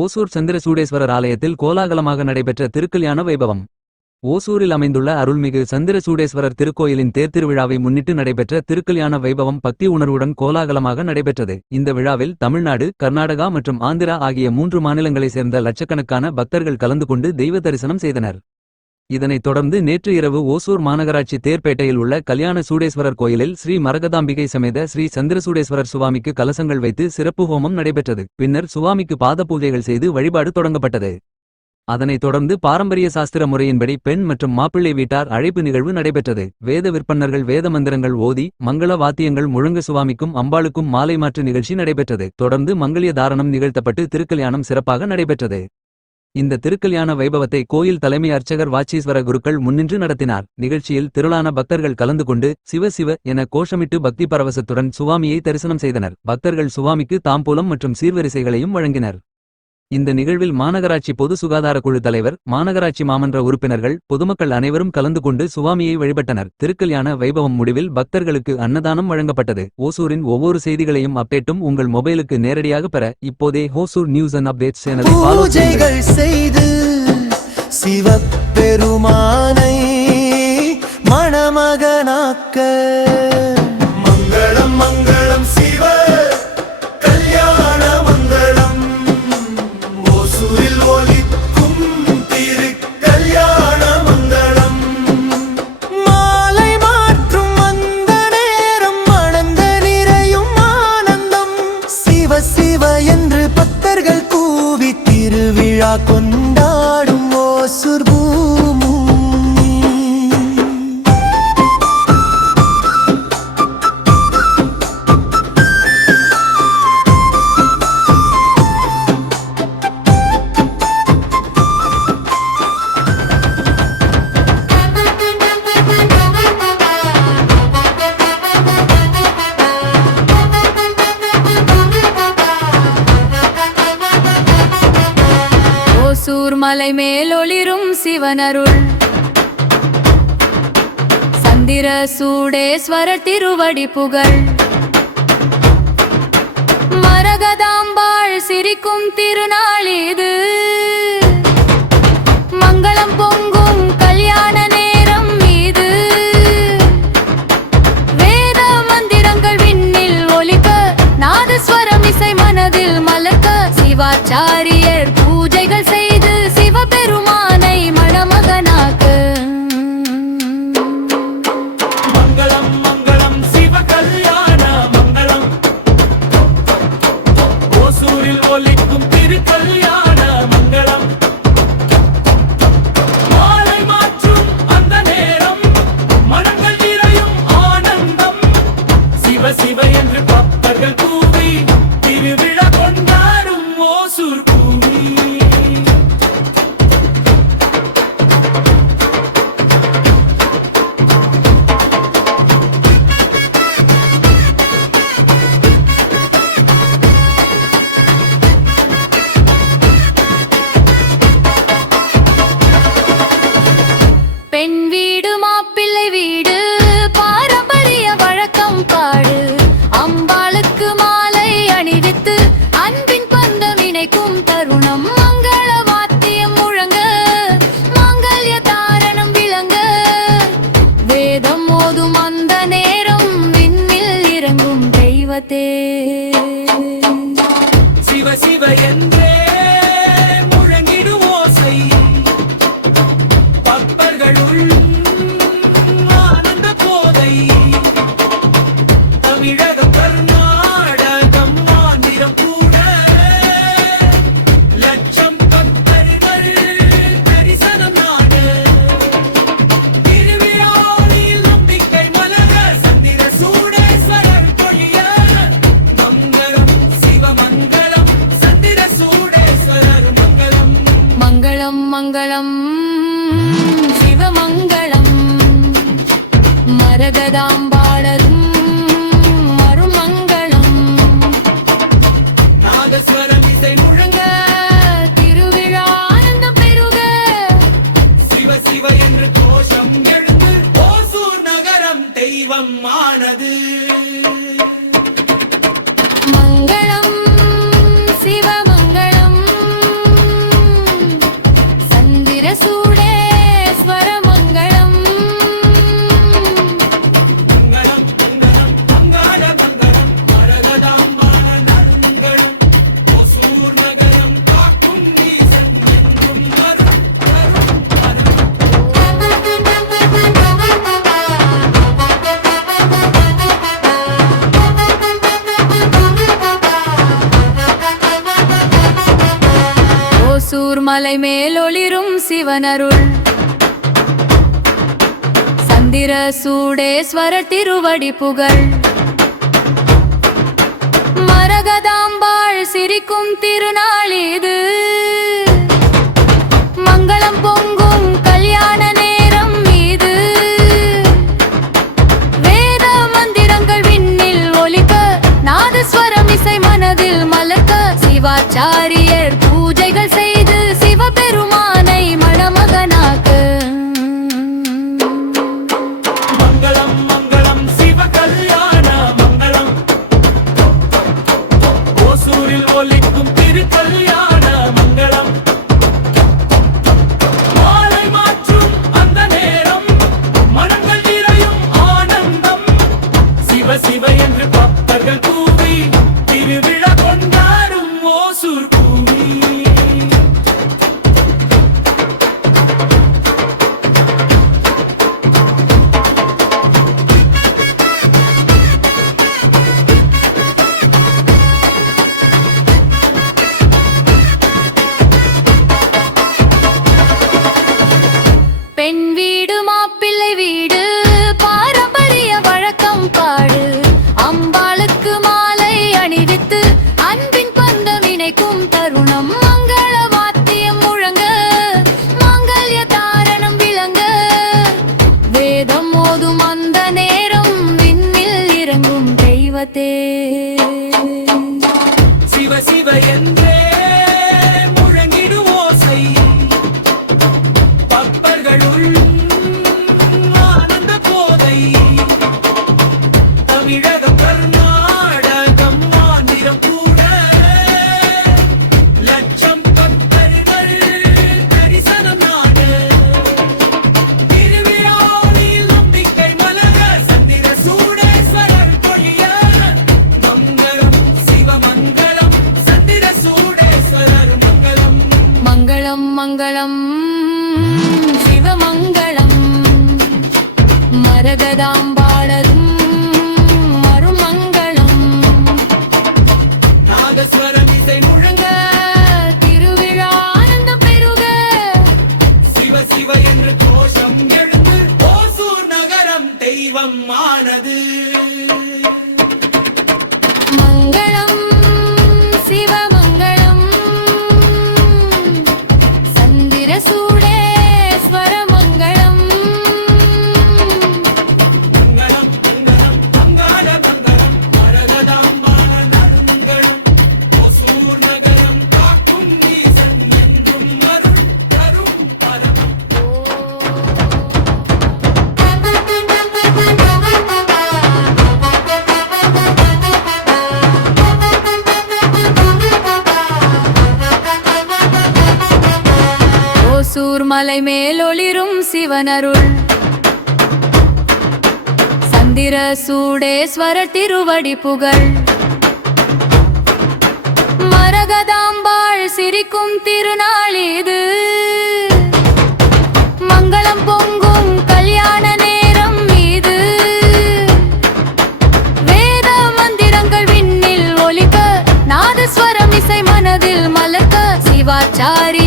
ஓசூர் சந்திரசூடேஸ்வரர் ஆலயத்தில் கோலாகலமாக நடைபெற்ற திருக்கல்யாண வைபவம். ஓசூரில் அமைந்துள்ள அருள்மிகு சந்திரசூடேஸ்வரர் திருக்கோயிலின் தேர்திருவிழாவை முன்னிட்டு நடைபெற்ற திருக்கல்யாண வைபவம் பக்தி உணர்வுடன் கோலாகலமாக நடைபெற்றது. இந்த விழாவில் தமிழ்நாடு, கர்நாடகா மற்றும் ஆந்திரா ஆகிய 3 மாநிலங்களைச் சேர்ந்த லட்சக்கணக்கான பக்தர்கள் கலந்து கொண்டு தெய்வ தரிசனம் செய்தனர். இதனைத் தொடர்ந்து நேற்று இரவு ஓசூர் மாநகராட்சி தேர்பேட்டையில் உள்ள கல்யாண சூடேஸ்வரர் கோயிலில் ஸ்ரீ மரகதாம்பிகை சமேத ஸ்ரீ சந்திரசூடேஸ்வரர் சுவாமிக்கு கலசங்கள் வைத்து சிறப்பு ஹோமம் நடைபெற்றது. பின்னர் சுவாமிக்கு பாத பூஜைகள் செய்து வழிபாடு தொடங்கப்பட்டது. அதனைத் தொடர்ந்து பாரம்பரிய சாஸ்திர முறையின்படி பெண் மற்றும் மாப்பிள்ளை வீட்டார் அழைப்பு நிகழ்வு நடைபெற்றது. வேத விற்பன்னர்கள் வேத மந்திரங்கள் ஓதி மங்கள வாத்தியங்கள் முழங்க சுவாமிக்கும் அம்பாளுக்கும் மாலை மாற்று நிகழ்ச்சி நடைபெற்றது. தொடர்ந்து மங்கல்ய தாரணம் நிகழ்த்தப்பட்டு திருக்கல்யாணம் சிறப்பாக நடைபெற்றது. இந்த திருக்கல்யாண வைபவத்தை கோயில் தலைமை அர்ச்சகர் வாச்சீஸ்வர குருக்கள் முன்னின்று நடத்தினார். நிகழ்ச்சியில் திரளான பக்தர்கள் கலந்து கொண்டு சிவ சிவ என கோஷமிட்டு பக்தி பரவசத்துடன் சுவாமியை தரிசனம் செய்தனர். பக்தர்கள் சுவாமிக்கு தாம்பூலம் மற்றும் சீர்வரிசைகளையும் வழங்கினர். இந்த நிகழ்வில் மாநகராட்சி பொது சுகாதார குழு தலைவர், மாநகராட்சி மாமன்ற உறுப்பினர்கள், பொதுமக்கள் அனைவரும் கலந்து கொண்டு சுவாமியை வழிபட்டனர். திருக்கல்யாண வைபவம் முடிவில் பக்தர்களுக்கு அன்னதானம் வழங்கப்பட்டது. ஓசூரின் ஒவ்வொரு செய்திகளையும் அப்டேட்டும் உங்கள் மொபைலுக்கு நேரடியாக பெற இப்போதே ஹோசூர் நியூஸ் அண்ட் அப்டேட்ஸ் சேனலை ஃபாலோ செய்து சிவபெருமானை மணமகனாக்க மங்களம் மங்களம் சிவ கொண்டாடும் ஓசூர் பூமி. மலை மேலொளிரும் சிவனருள் சந்திர சூடேஸ்வரர் திருவடி புகழ் மரகதாம்பாள் சிரிக்கும் திருநாள் இது. மங்களம் பொங்கும் கல்யாண நேரம் இது. வேத மந்திரங்கள் விண்ணில் ஒலிக்க நாதஸ்வரம் இசை மனதில் மலக்க சிவாச்சாரியர் பூஜைகள் செய்து சிவபெருமானை மணமகனாக்க மங்களம் மங்களம் சிவ கல்யாண மங்களம். ஓசூரில் ஒலிக்கும் திருக்கல்யாண மங்களம். மாலை மாற்றும் அந்த நேரம் மனங்கள் நிறையும் ஆனந்தம். சிவ சிவ என்று பக்தர்கள் கூவி திருவிழா கொண்டாடும் ஓசூர் பூமி. பெண் வீடு மாப்பிள்ளை வீடு பாரம்பரிய வழக்கம் பாடு. அம்பாளுக்கு மாலை அணிவித்து அன்பின் பந்தம் இணைக்கும் தருணம். மங்கள வாத்தியம் முழங்க மங்கல்ய தாரணம் விளங்க. வேதம் ஓதும் அந்த நேரம் விண்ணில் இறங்கும் தெய்வத்தே. சிவ சிவ என்றே ஆனந்த போதை தமிழகம் கர்நாடகம் மாநிலம் கூட லட்சம் பக்தர்கள் தரிசனம் நாடு. திருவிழாவில் நம்பிக்கை மலர சந்திர சூடேஸ்வரர் பொழிய மங்களம் சிவமங்களம் சந்திர சூடேஸ்வரர் மங்களம். மங்களம் மங்களம் சிவமங்களம். மரகதாம்பாளரும் மறுமங்களம். நாதஸ்வரம் இசை முழங்க திருவிழா ஆனந்தம் பெருக. சிவ சிவ என்று கோஷம் எழுந்து ஓசூர் நகரம் தெய்வம் ஆனது. மங்களம் சிவமங்களம் மலை மேலொளிரும் சிவனருள் சந்திர சூடேஸ்வரர் திருவடி புகழ் மரகதாம்பாள் சிரிக்கும் திருநாள் இது மங்களம் பொங்கும் கல்யாண நேரம் இது வேத மந்திரங்கள் விண்ணில் ஒலிக்க நாதஸ்வரம் இசை மனதில் மலர்க்க சிவாச்சாரியர் பூஜைகள் செய்து சிவபெருமானை மணமகனாக்க மங்களம் மங்களம் சிவ கல்யாண மங்களம் ஓசூரில் ஒலிக்கும் திரு கல்யாண மங்களம் மாலை மாற்றும் அந்த நேரம் மனங்கள் நிறையும் ஆனந்தம் சிவ சிவ என்று பக்தர்கள் கூவி திருவிழா கொண்டாடும் ஓசூர் பூமி பெண் வீடு மாப்பிள்ளை வீடு பாரம்பரிய வழக்கம் பாடு அம்பாளுக்கு மாலை அணிவித்து அன்பின் பந்தம் இணைக்கும் தருணம் மங்கள வாத்தியம் முழங்க மங்கல்ய தாரணம் விளங்க வேதம் மோதும் அந்த நேரம் விண்ணில் இறங்கும் தெய்வத்தே சிவ சிவ என்றே முழங்கிடு ஓசை பக்தர்களுள் ஆனந்த போதை தமிழகம் கர்நாடகம் ஆந்திரம் கூட லட்சம் பக்தர்கள் தரிசனம் நாடு திருவிழாவில் நம்பிக்கை மலர சந்திர சூடேஸ்வரர் பொழிய மங்களம் சிவமங்களம் சந்திர சூடேஸ்வரர் மங்களம் மங்களம் மங்களம் சிவமங்களம் மரகதாம்பாளரும் மறுமங்களம் நாதஸ்வரம் இசை முழங்க திருவிழா ஆனந்தம் பெருக சிவ சிவ என்று கோஷம் எழுந்து ஓசூர் நகரம் தெய்வம் ஆனது மங்களம் சிவமங்களம் சந்திர சூடேஸ்வர மங்களம் மங்களம் மங்களம் மங்கள மங்களம் மரகதாம்பாள நறுமங்களம் ஓசூர் நகரம் காக்கும் ஈசன் என்றும் அருள் தரும் பரம் ஓசூர் மலை மேலொளிரும் சிவனருள் சந்திர சூடேஸ்வரர் திருவடி புகழ் மரகதாம்பாள் சிரிக்கும் திருநாள் இது மங்களம் பொங்கும் கல்யாண நேரம் இது வேத மந்திரங்கள் விண்ணில் ஒலிக்க நாதஸ்வரம் இசை மனதில் மலர்க்க சிவாச்சாரி